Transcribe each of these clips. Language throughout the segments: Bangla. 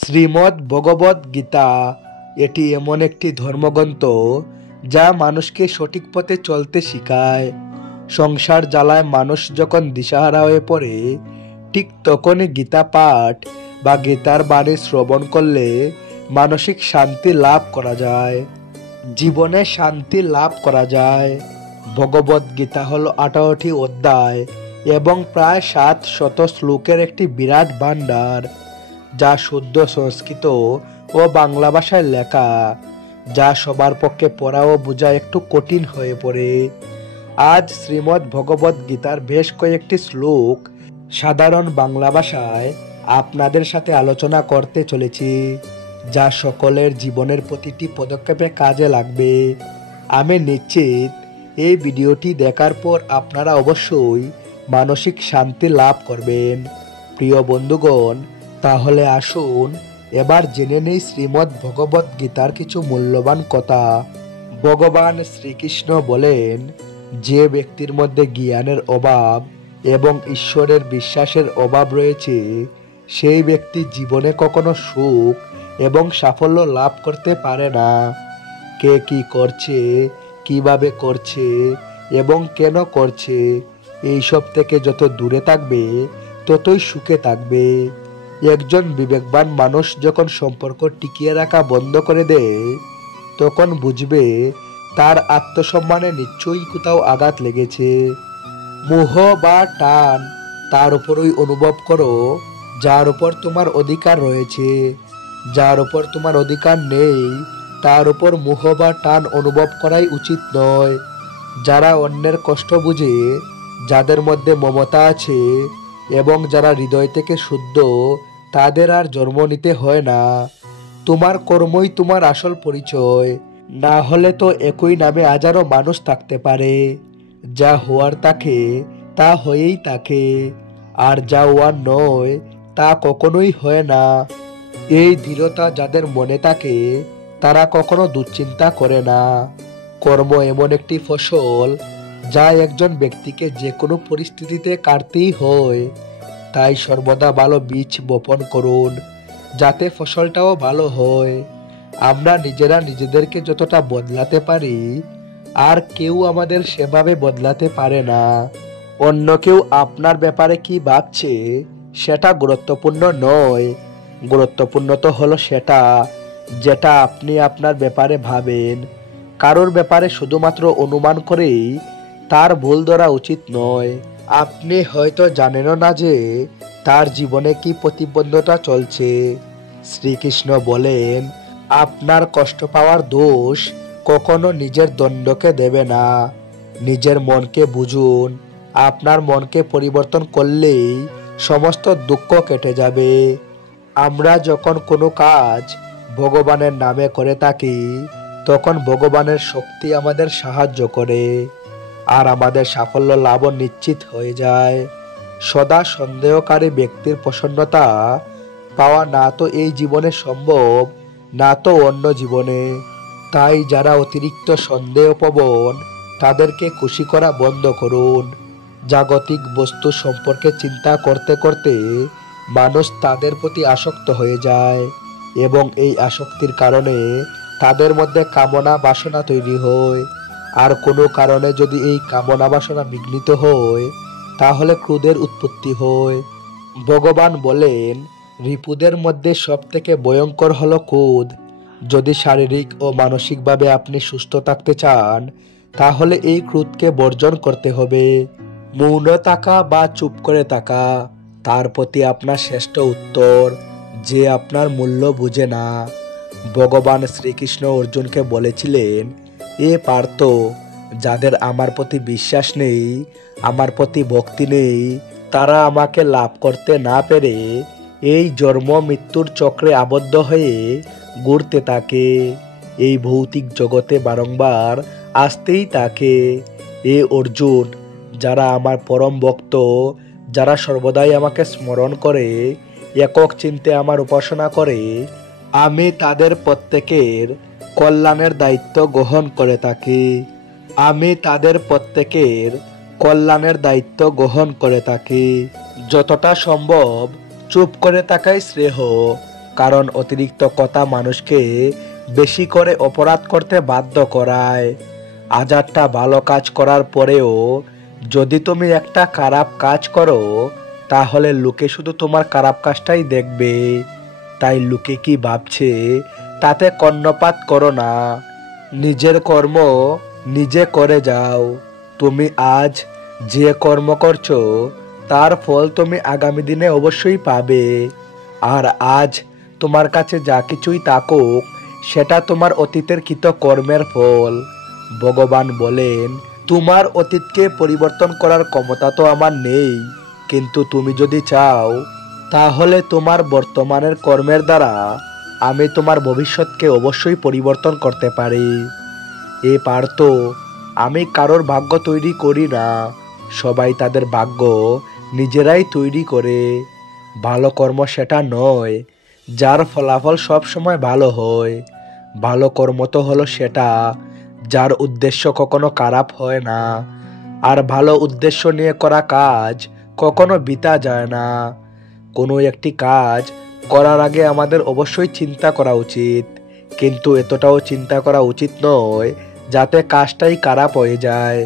শ্রীমদ্ ভগবদ গীতা এটি এমন একটি ধর্মগ্রন্থ যা মানুষকে সঠিক পথে চলতে শেখায়। সংসার জ্বালায় মানুষ যখন দিশাহারা হয়ে পড়ে, ঠিক তখনই গীতা পাঠ বা গীতার বাণী শ্রবণ করলে মানসিক শান্তি লাভ করা যায়, জীবনে শান্তি লাভ করা যায়। ভগবদ গীতা হল 18টি অধ্যায় এবং প্রায় 700 শ্লোকের একটি বিরাট ভাণ্ডার, যা শুদ্ধ সংস্কৃত ও বাংলা ভাষায় লেখা, যা সবার পক্ষে পড়া ও বোঝা একটু কঠিন হয়ে পড়ে। আজ শ্রীমদ্ ভগবদ গীতার বেশ কয়েকটি শ্লোক সাধারণ বাংলা ভাষায় আপনাদের সাথে আলোচনা করতে চলেছি, যা সকলের জীবনের প্রতিটি পদক্ষেপে কাজে লাগবে। আমি নিশ্চিত এই ভিডিওটি দেখার পর আপনারা অবশ্যই মানসিক শান্তি লাভ করবেন। প্রিয় বন্ধুগণ, তাহলে আসুন এবার জেনে নেই শ্রীমদ্ ভগবদ গীতার কিছু মূল্যবান কথা। ভগবান শ্রীকৃষ্ণ বলেন, যে ব্যক্তির মধ্যে জ্ঞানের অভাব এবং ঈশ্বরের বিশ্বাসের অভাব রয়েছে, সেই ব্যক্তি জীবনে কখনো সুখ এবং সাফল্য লাভ করতে পারে না। কে কি করছে, কিভাবে করছে এবং কেন করছে, এইসব থেকে যত দূরে থাকবে ততই সুখে থাকবে। একজন বিবেকবান মানুষ যখন সম্পর্ক টিকিয়ে রাখা বন্ধ করে দেয়, তখন বুঝবে তার আত্মসম্মানে নিশ্চয়ই কোথাও আঘাত লেগেছে। মোহ বা টান তার উপরই অনুভব করো যার উপর তোমার অধিকার রয়েছে। যার উপর তোমার অধিকার নেই তার উপর মোহ বা টান অনুভব করাই উচিত নয়। যারা অন্যের কষ্ট বুঝে, যাদের মধ্যে মমতা আছে এবং যারা হৃদয় থেকে শুদ্ধ, তাদের আর জন্ম নিতে হয় না। তোমার কর্মই তোমার আসল পরিচয়, না হলে তো একই নামে হাজারো মানুষ থাকতে পারে। যা হওয়ার থাকে তা হয়েই থাকে, আর যা হওয়ার নয় তা কখনোই হয় না। এই দৃঢ়তা যাদের মনে থাকে, তারা কখনো দুশ্চিন্তা করে না। কর্ম এমন একটি ফসল যা একজন ব্যক্তিকে যে কোনো পরিস্থিতিতে কাটতেই হয়। তাই সর্বদা ভালো বীজ বপন করুন, যাতে ফসলটাও ভালো হয়। আমরা নিজেরা নিজেদেরকে যতটা বদলাতে পারি, আর কেউ আমাদের সেভাবে বদলাতে পারে না। অন্য কেউ আপনার ব্যাপারে কি ভাবছে সেটা গুরুত্বপূর্ণ নয়। গুরুত্বপূর্ণ তো হলো সেটা যেটা আপনি আপনার ব্যাপারে ভাবেন। কারোর ব্যাপারে শুধুমাত্র অনুমান করেই তার ভুল ধরা উচিত নয়। আপনি হয়তো জানেনও না যে তার জীবনে কি প্রতিবন্ধকতা চলছে। শ্রীকৃষ্ণ বলেন, আপনার কষ্ট পাওয়ার দোষ কখনো নিজের দণ্ডকে দেবে না। নিজের মনকে বুঝুন। আপনার মনকে পরিবর্তন করলেই সমস্ত দুঃখ কেটে যাবে। আমরা যখন কোনো কাজ ভগবানের নামে করে থাকি, তখন ভগবানের শক্তি আমাদের সাহায্য করে, আর আমাদের সাফল্য লাভ নিশ্চিত হয়ে যায়। সদা সন্দেহকারী ব্যক্তির প্রসন্নতা পাওয়া না তো এই জীবনে সম্ভব, না তো অন্য জীবনে। তাই যারা অতিরিক্ত সন্দেহপ্রবণ, তাদেরকে খুশি করা বন্ধ করুন। জাগতিক বস্তু সম্পর্কে চিন্তা করতে করতে মানুষ তাদের প্রতি আসক্ত হয়ে যায়, এবং এই আসক্তির কারণে তাদের মধ্যে কামনা বাসনা তৈরি হয়। আর কোনো কারণে যদি এই কামনা বাসনা বিঘ্নিত হয়, তাহলে ক্রোধের উৎপত্তি হয়। ভগবান বলেন, রিপুদের মধ্যে সব থেকে ভয়ঙ্কর হলো ক্রোধ। যদি শারীরিক ও মানসিকভাবে আপনি সুস্থ থাকতে চান, তাহলে এই ক্রোধকে বর্জন করতে হবে। মৌন থাকা বা চুপ করে থাকা তার প্রতি আপনার শ্রেষ্ঠ উত্তর, যে আপনার মূল্য বুঝে না। ভগবান শ্রীকৃষ্ণ অর্জুনকে বলেছিলেন, এ পার্থ, যাদের আমার প্রতি বিশ্বাস নেই, আমার প্রতি ভক্তি নেই, তারা আমাকে লাভ করতে না পেরে এই জন্ম মৃত্যুর চক্রে আবদ্ধ হয়ে ঘুরতে থাকে। এই ভৌতিক জগতে বারংবার আসতেই থাকে। এ অর্জুন, যারা আমার পরম ভক্ত, যারা সর্বদাই আমাকে স্মরণ করে, একক চিন্তে আমার উপাসনা করে, আমি তাদের প্রত্যেকের কল্যাণের দায়িত্ব গ্রহণ করে থাকি। আমি তাদের প্রত্যেকের কল্যাণের দায়িত্ব গ্রহণ করে থাকি। যতটা সম্ভব চুপ করে থাকাই শ্রেয়। কারণ অতিরিক্ত কথা মানুষকে বেশি করে অপরাধ করতে বাধ্য করায়। 1000টা ভালো কাজ করার পরেও যদি তুমি একটা খারাপ কাজ করো, তাহলে লোকে শুধু তোমার খারাপ কাজটাই দেখবে। তাই লোকে কি ভাবছে তাতে কর্ণপাত করো না, নিজের কর্ম নিজে করে যাও। তুমি আজ যে কর্ম করছো তার ফল তুমি আগামী দিনে অবশ্যই পাবে। আর আজ তোমার কাছে যা কিছুই থাকুক, সেটা তোমার অতীতের কৃত কর্মের ফল। ভগবান বলেন, তোমার অতীতকে পরিবর্তন করার ক্ষমতা তো আমার নেই, কিন্তু তুমি যদি চাও তাহলে তোমার বর্তমানের কর্মের দ্বারা আমি তোমার ভবিষ্যৎকে অবশ্যই পরিবর্তন করতে পারি। এ পার্থ, আমি কারোর ভাগ্য তৈরি করি না, সবাই তাদের ভাগ্য নিজেরাই তৈরি করে। ভালো কর্ম সেটা নয় যার ফলাফল সব সময় ভালো হয়। ভালো কর্ম তো হলো সেটা যার উদ্দেশ্য কখনো খারাপ হয় না। আর ভালো উদ্দেশ্য নিয়ে করা কাজ কখনো বৃথা যায় না। কোনো একটি কাজ করার আগে আমাদের অবশ্যই চিন্তা করা উচিত, কিন্তু এতটাও চিন্তা করা উচিত নয় যাতে কাজটাই খারাপ হয়ে যায়।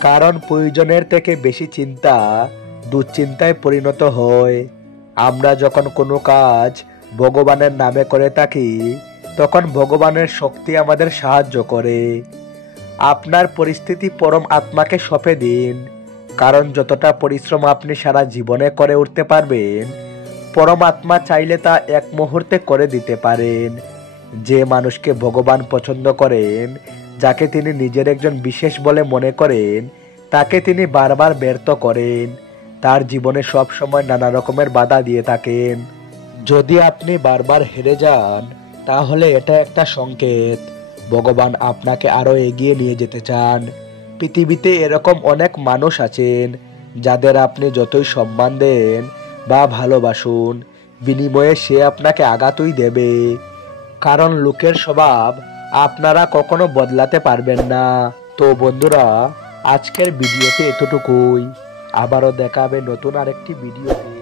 কারণ প্রয়োজনের থেকে বেশি চিন্তা দুশ্চিন্তায় পরিণত হয়। আমরা যখন কোনো কাজ ভগবানের নামে করে থাকি, তখন ভগবানের শক্তি আমাদের সাহায্য করে। আপনার পরিস্থিতি পরম আত্মাকে সঁপে দিন, কারণ যতটা পরিশ্রম আপনি সারা জীবনে করে উঠতে পারবেন, পরমাত্মা চাইলে তা এক মুহূর্তে করে দিতে পারেন। যে মানুষকে ভগবান পছন্দ করেন, যাকে তিনি নিজের একজন বিশেষ বলে মনে করেন, তাকে তিনি বারবার ব্যর্থ করেন, তার জীবনে সব সময় নানা রকমের বাধা দিয়ে থাকেন। যদি আপনি বারবার হেরে যান, তাহলে এটা একটা সংকেত ভগবান আপনাকে আরো এগিয়ে নিয়ে যেতে চান। পৃথিবীতে এরকম অনেক মানুষ আছেন যাদের আপনি যতই সম্মান দেন বা ভালোবাসুন, বিনিময়ে সে আপনাকে আঘাতই দেবে। কারণ লোকের স্বভাব আপনারা কখনো বদলাতে পারবেন না। তো বন্ধুরা, আজকের ভিডিওতে এতটুকুই। আবারও দেখা হবে নতুন আরেকটি ভিডিওতে।